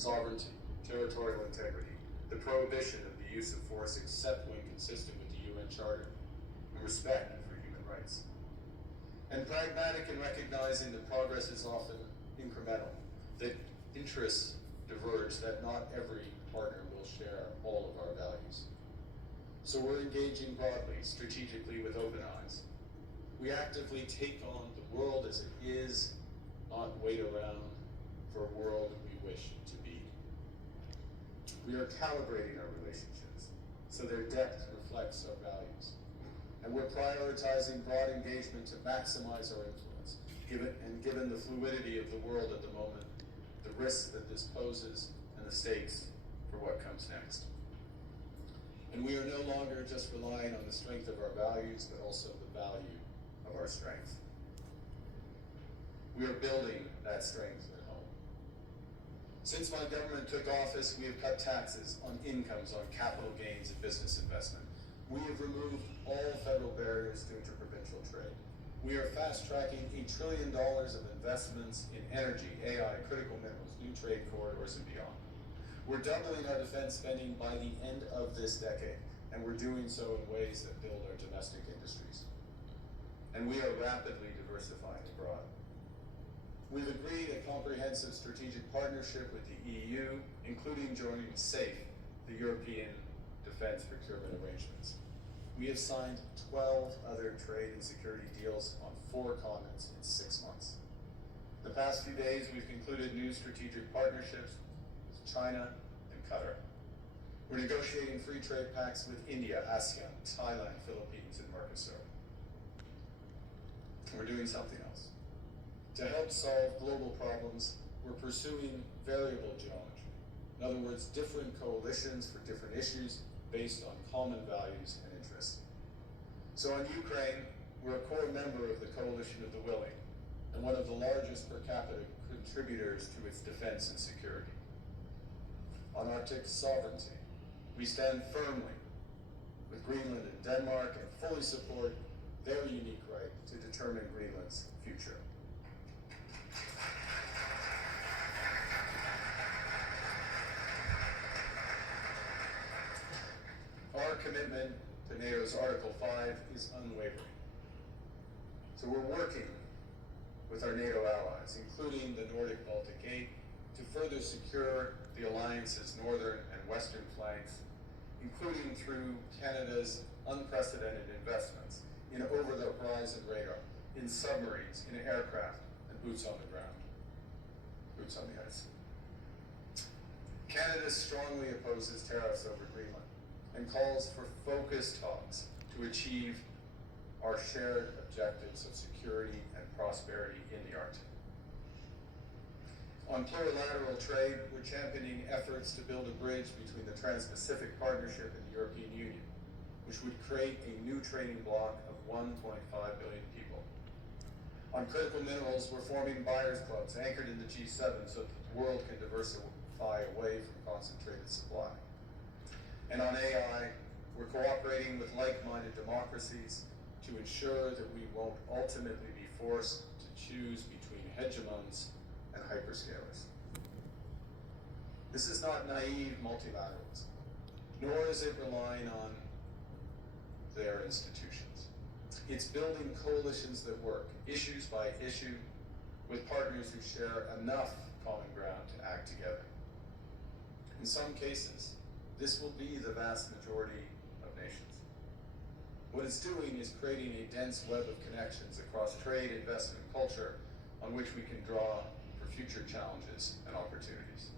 sovereignty, territorial integrity, the prohibition of the use of force except when consistent with the UN Charter, and respect for human rights. And pragmatic in recognizing that progress is often incremental, that interests diverge, that not every partner will share all of our values. So we're engaging broadly, strategically, with open eyes. We actively take on the world as it is, not wait around for a world we wish to be. We are calibrating our relationships so their depth reflects our values. And we're prioritizing broad engagement to maximize our influence, given the fluidity of the world at the moment, the risks that this poses, and the stakes for what comes next. And we are no longer just relying on the strength of our values, but also the value of our strength. We are building that strength at home. Since my government took office, we have cut taxes on incomes, on capital gains, and business investment. We have removed all federal barriers to interprovincial trade. We are fast-tracking $1 trillion of investments in energy, AI, critical minerals, new trade corridors, and beyond. We're doubling our defense spending by the end of this decade, and we're doing so in ways that build our domestic industries. And we are rapidly diversifying abroad. We've agreed a comprehensive strategic partnership with the EU, including joining SAFE, the European Defense Procurement Arrangements. We have signed 12 other trade and security deals on 4 continents in 6 months. The past few days, we've concluded new strategic partnerships with China and Qatar. We're negotiating free trade pacts with India, ASEAN, Thailand, Philippines, and Mercosur. We're doing something else. To help solve global problems, we're pursuing variable geometry. In other words, different coalitions for different issues based on common values and interests. So on Ukraine, we're a core member of the Coalition of the Willing and one of the largest per capita contributors to its defense and security. On Arctic sovereignty, we stand firmly with Greenland and Denmark and fully support their unique right to determine Greenland's future. Our commitment to NATO's Article 5 is unwavering. So we're working with our NATO allies, including the Nordic Baltic 8, to further secure the alliance's northern and western flanks, including through Canada's unprecedented investments in over-the-horizon radar, in submarines, in aircraft, and boots on the ground, boots on the ice. Canada strongly opposes tariffs over Greenland and calls for focused talks to achieve our shared objectives of security and prosperity in the Arctic. On plurilateral trade, we're championing efforts to build a bridge between the Trans-Pacific Partnership and the European Union, which would create a new trading bloc of 1.5 billion people. On critical minerals, we're forming buyers clubs anchored in the G7 so that the world can diversify away from concentrated supply. And on AI, we're cooperating with like-minded democracies to ensure that we won't ultimately be forced to choose between hegemons and hyperscalers. This is not naive multilateralism, nor is it relying on their institutions. It's building coalitions that work, issues by issue, with partners who share enough common ground to act together. In some cases, this will be the vast majority of nations. What it's doing is creating a dense web of connections across trade, investment, and culture on which we can draw for future challenges and opportunities.